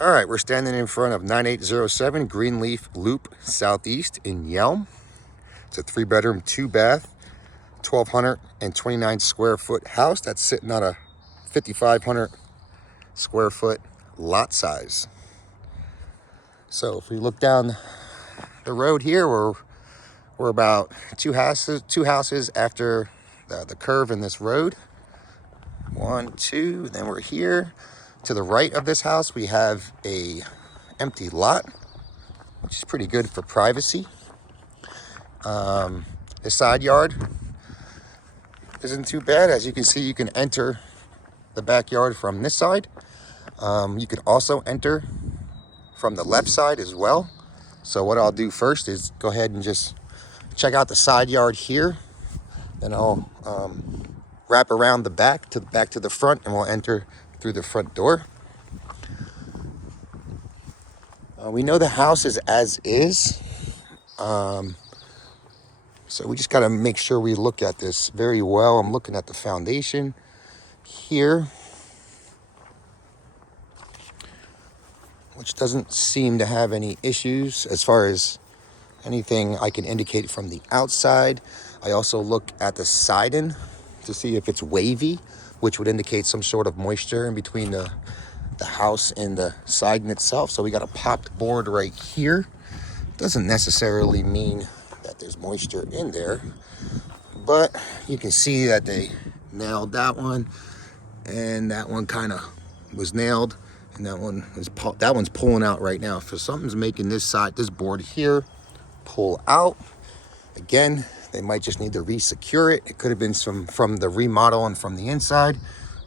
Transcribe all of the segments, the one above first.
All right, we're standing in front of 9807 Greenleaf Loop Southeast in Yelm. It's a 3-bedroom, 2-bath, 1,229 square foot house that's sitting on a 5,500 square foot lot size. So if we look down the road here, we're about two houses after the curve in this road. 1, 2, then we're here. To the right of this house, we have a empty lot, which is pretty good for privacy. The side yard isn't too bad. As you can see, you can enter the backyard from this side. You can also enter from the left side as well. So what I'll do first is go ahead and just check out the side yard here. Then I'll wrap around the back to the front, and we'll enter through the front door. We know the house is as is. So we just got to make sure we look at this very well. I'm looking at the foundation here, which doesn't seem to have any issues as far as anything I can indicate from the outside. I also look at the siding to see if it's wavy, which would indicate some sort of moisture in between the house and the siding itself. So we got a popped board right here. Doesn't necessarily mean that there's moisture in there, but you can see that they nailed that one, and that one kind of was nailed, and that one's pulling out right now. So something's making this board here pull out. Again, they might just need to re-secure it. It could have been from the remodel and from the inside,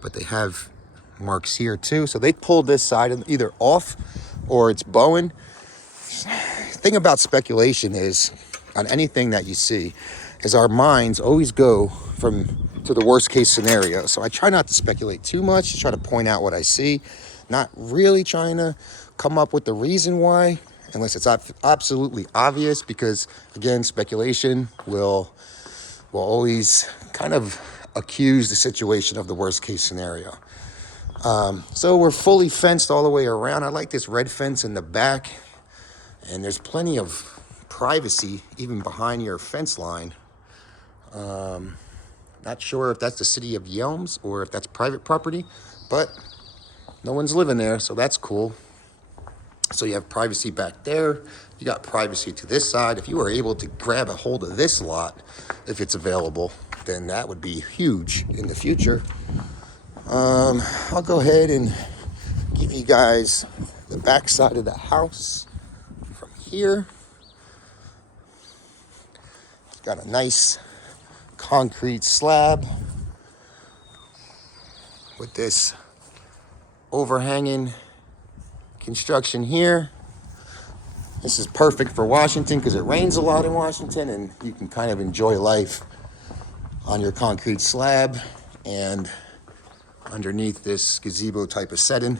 but they have marks here too. So they pulled this side either off or it's bowing. Thing about speculation is, on anything that you see, is our minds always go to the worst case scenario. So I try not to speculate too much, try to point out what I see, not really trying to come up with the reason why, unless it's absolutely obvious, because again, speculation will always kind of accuse the situation of the worst case scenario. So we're fully fenced all the way around. I like this red fence in the back, and there's plenty of privacy even behind your fence line. Not sure if that's the city of Yelms or if that's private property, but no one's living there, so that's cool. So you have privacy back there. You got privacy to this side. If you were able to grab a hold of this lot, if it's available, then that would be huge in the future. I'll go ahead and give you guys the back side of the house from here. It's got a nice concrete slab with this overhanging construction here. This is perfect for Washington because it rains a lot in Washington, and you can kind of enjoy life on your concrete slab and underneath this gazebo type of setting.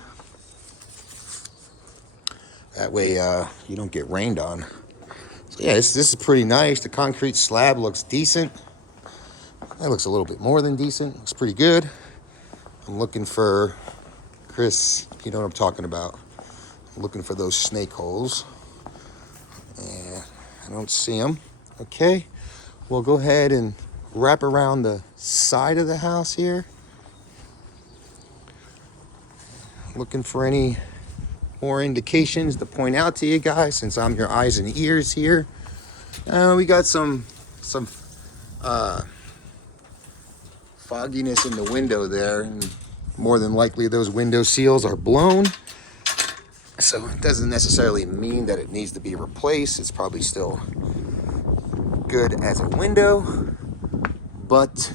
That way you don't get rained on. So yeah, this is pretty nice. The concrete slab looks decent. That looks a little bit more than decent. Looks pretty good. I'm looking for, Chris, you know what I'm talking about. I'm looking for those snake holes. And I don't see them. Okay, we'll go ahead and wrap around the side of the house here. Looking for any more indications to point out to you guys, since I'm your eyes and ears here. We got some fogginess in the window there, and more than likely those window seals are blown. So it doesn't necessarily mean that it needs to be replaced. It's probably still good as a window, but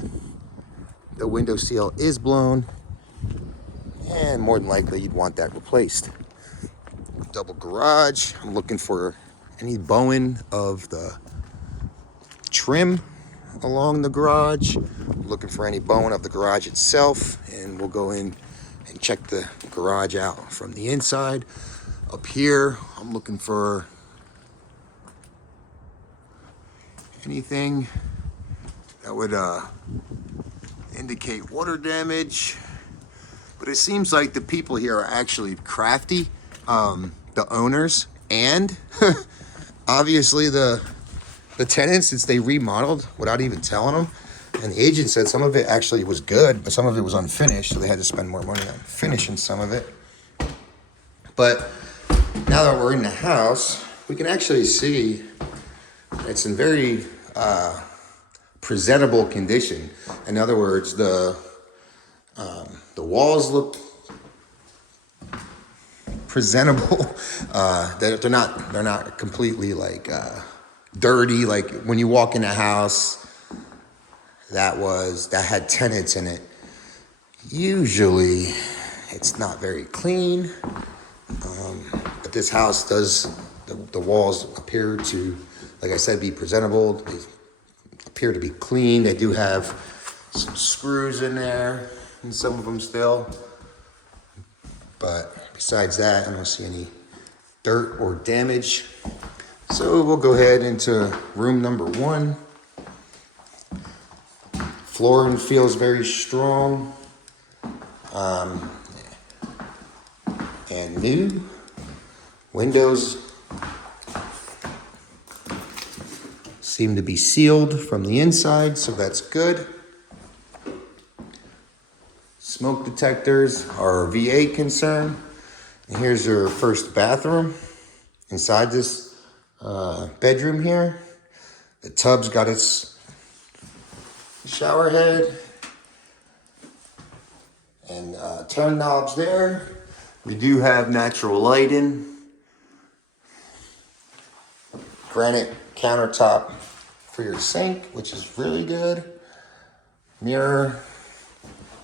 the window seal is blown, and more than likely you'd want that replaced. Double garage. I'm looking for any bowing of the trim along the garage. I'm looking for any bowing of the garage itself, and we'll go in and check the garage out from the inside. Up here, I'm looking for anything that would indicate water damage. But it seems like the people here are actually crafty. the owners and obviously the tenants, since they remodeled without even telling them. And the agent said some of it actually was good, but some of it was unfinished, so they had to spend more money on finishing some of it. But now that we're in the house, we can actually see it's in very presentable condition. In other words, the walls look presentable. They're not completely like dirty. Like when you walk in a house that had tenants in it, usually it's not very clean. But this house does, the walls appear to, like I said, be presentable. They appear to be clean. They do have some screws in there, and some of them still. But besides that, I don't see any dirt or damage. So we'll go ahead into room number 1. Flooring feels very strong and new. Windows seem to be sealed from the inside, so that's good. Smoke detectors are a VA concern. And here's your first bathroom inside this bedroom here. The tub's got its shower head and turn knobs there. We do have natural lighting. Granite countertop for your sink, which is really good. Mirror,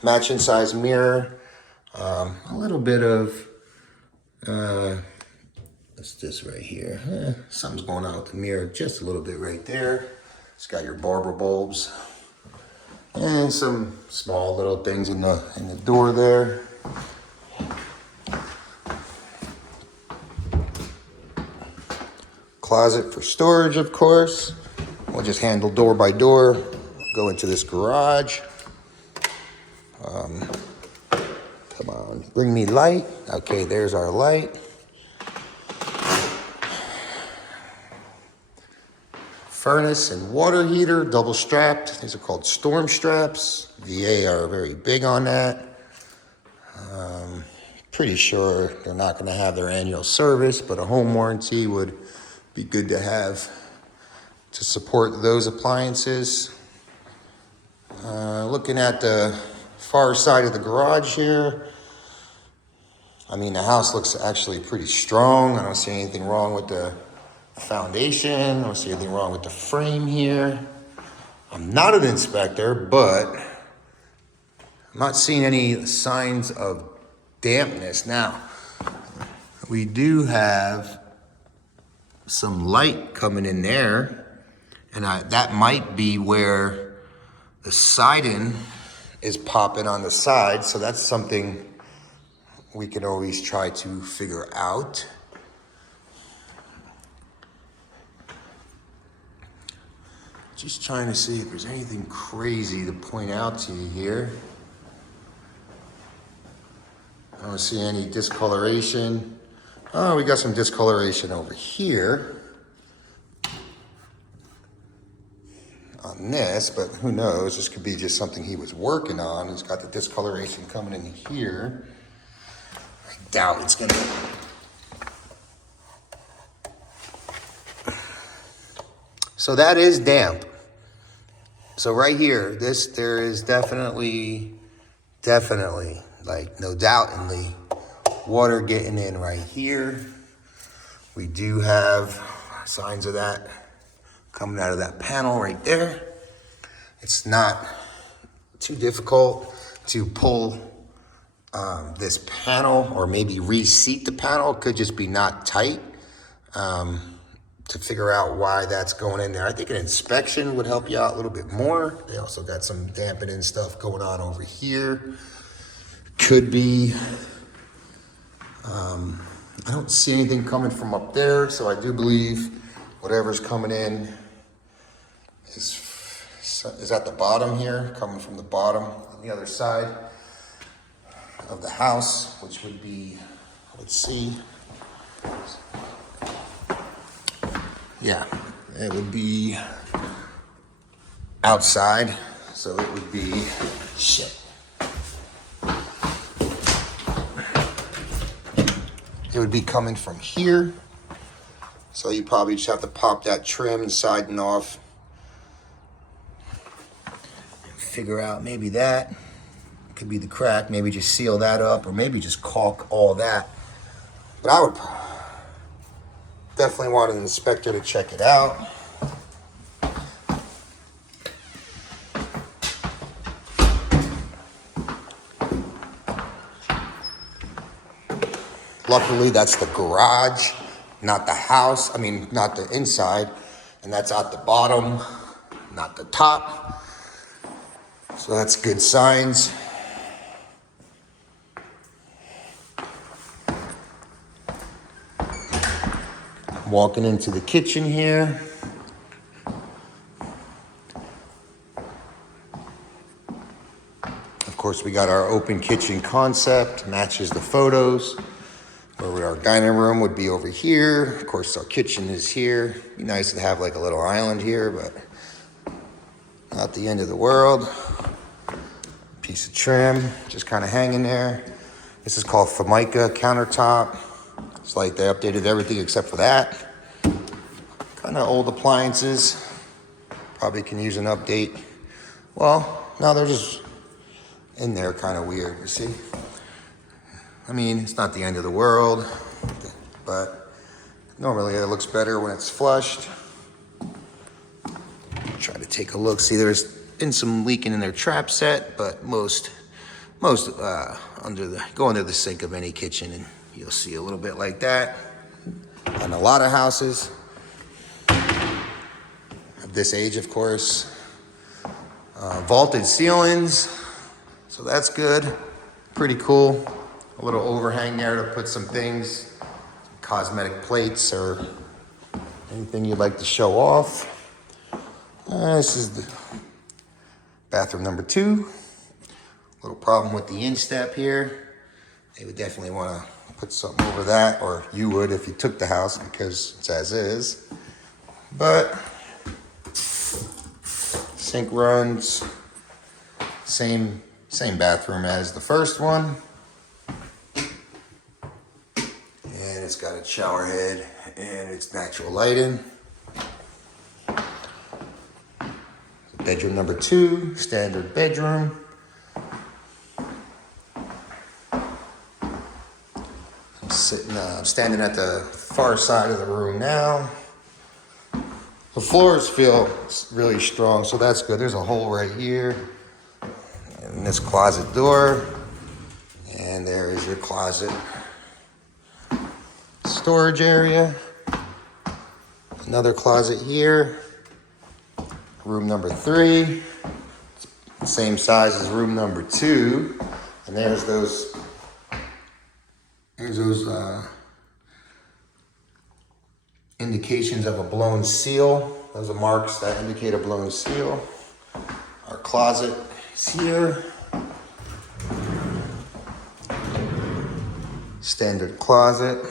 matching size mirror. A little bit of, what's this right here? Something's going on with the mirror just a little bit right there. It's got your barber bulbs. And some small little things in the door there. Closet for storage, of course. We'll just handle door by door. Go into this garage. Come on, bring me light. Okay, there's our light. Furnace and water heater, double strapped. These are called storm straps. VA are very big on that. Pretty sure they're not going to have their annual service, but a home warranty would be good to have to support those appliances. Looking at the far side of the garage here, I mean, the house looks actually pretty strong. I don't see anything wrong with the foundation. I don't see anything wrong with the frame here. I'm not an inspector, but I'm not seeing any signs of dampness. Now, we do have some light coming in there, and that might be where the siding is popping on the side, so that's something we can always try to figure out. Just trying to see if there's anything crazy to point out to you here. I don't see any discoloration. Oh, we got some discoloration over here on this, but who knows? This could be just something he was working on. He's got the discoloration coming in here. I doubt it's gonna. So that is damp. So right here, there is definitely, like no doubtingly, water getting in right here. We do have signs of that coming out of that panel right there. It's not too difficult to pull this panel, or maybe reseat the panel. It could just be not tight, to figure out why that's going in there. I think an inspection would help you out a little bit more. They also got some dampening stuff going on over here. Could be, I don't see anything coming from up there, so I do believe whatever's coming in is at the bottom here, coming from the bottom on the other side of the house, which would be, let's see, Yeah, it would be outside, so it would be, shit. It would be coming from here. So you probably just have to pop that trim and siding off. Figure out maybe that could be the crack. Maybe just seal that up, or maybe just caulk all that. But I would definitely want an inspector to check it out. Luckily, that's the garage, not the house. I mean, not the inside. And that's out the bottom, not the top. So that's good signs. Walking into the kitchen here. Of course, we got our open kitchen concept, matches the photos. Where our dining room would be over here. Of course, our kitchen is here. It'd be nice to have like a little island here, but not the end of the world. Piece of trim, just kind of hanging there. This is called Formica countertop. It's like they updated everything except for that. Kind of old appliances. Probably can use an update. Well, no, they're just in there kind of weird, you see? I mean, it's not the end of the world, but normally it looks better when it's flushed. Try to take a look. See, there's been some leaking in their trap set, but most go under the sink of any kitchen, and you'll see a little bit like that. On a lot of houses of this age, of course. Vaulted ceilings, so that's good. Pretty cool. A little overhang there to put some things, some cosmetic plates or anything you'd like to show off. This is the bathroom number 2. Little problem with the instep here. They would definitely want to put something over that, or you would if you took the house because it's as is. But sink runs, same bathroom as the first one. It's got a shower head and it's natural lighting. Bedroom number 2, standard bedroom. I'm standing at the far side of the room now. The floors feel really strong, so that's good. There's a hole right here in this closet door, and there is your closet. Storage area, another closet here, room number 3, same size as room number 2, and there's those indications of a blown seal. Those are marks that indicate a blown seal. Our closet is here. Standard closet.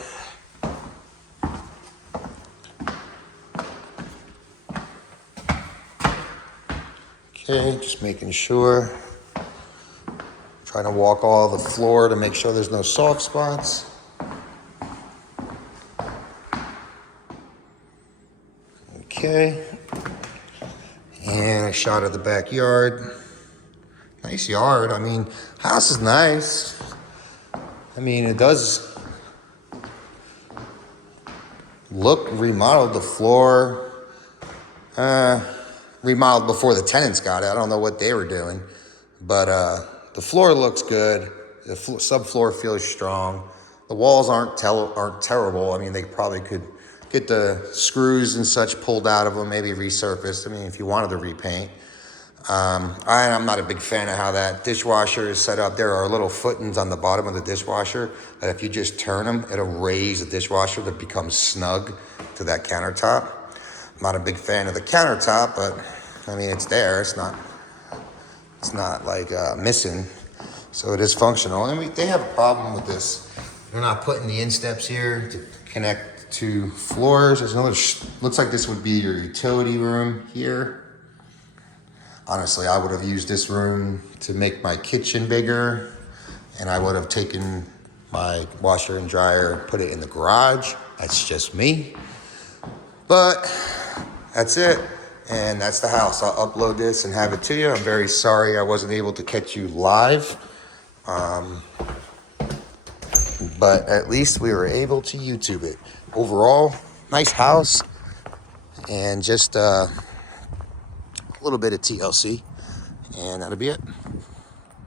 Okay, just making sure. Trying to walk all the floor to make sure there's no soft spots. Okay. And a shot of the backyard. Nice yard. I mean, house is nice. I mean, it does look remodeled. The floor, remodeled before the tenants got it. I don't know what they were doing, but the floor looks good. The subfloor feels strong. The walls aren't terrible. I mean, they probably could get the screws and such pulled out of them, maybe resurfaced. I mean, if you wanted to repaint. I'm not a big fan of how that dishwasher is set up. There are little footings on the bottom of the dishwasher that if you just turn them, it'll raise the dishwasher to become snug to that countertop. I'm not a big fan of the countertop, but I mean, it's there. It's not like missing. So it is functional. And they have a problem with this They're not putting the insteps here to connect to floors. There's another, looks like this would be your utility room here. Honestly, I would have used this room to make my kitchen bigger, and I would have taken my washer and dryer and put it in the garage. That's just me. But that's it. And that's the house. I'll upload this and have it to you. I'm very sorry I wasn't able to catch you live. But at least we were able to YouTube it. Overall, nice house. And just a little bit of TLC. And that'll be it.